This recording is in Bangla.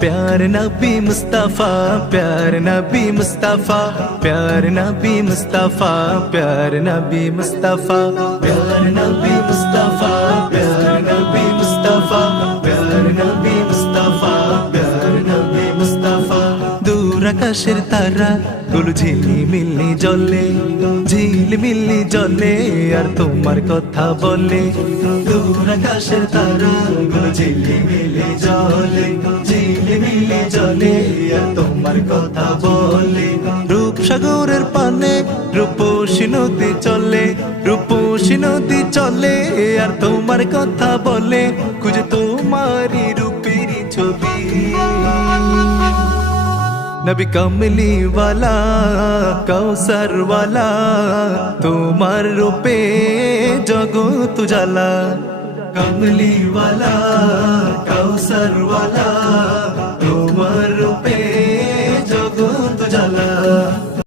प्यार नबी मुस्तफा प्यार नबी मुस्तफा प्यार नबी मुस्तफा प्यार नबी मुस्तफा प्यार नबी मुस्तफा प्यार नबी मुस्तफा प्यार नबी मुस्तफा प्यार नबी मुस्तफा দূর আকাশের তারা গুলো ঝিলিমিলি জলে ঝিলিমিলি জলে আর তোমার কথা বলে দূর আকাশের তারা গুলো ঝিলিমিলি জলে ঝিলিমিলি জলে আর তোমার কথা বলে রূপসাগরের পানে রূপসী নদী চলে রূপসী নদী চলে আর তোমার কথা বলে খুঁজে তোমারই রূপেরই ছবি নবী কমলি वाला কৌসর वाला তোমার রূপে জগৎ জ্বালা কমলি वाला কৌসর वाला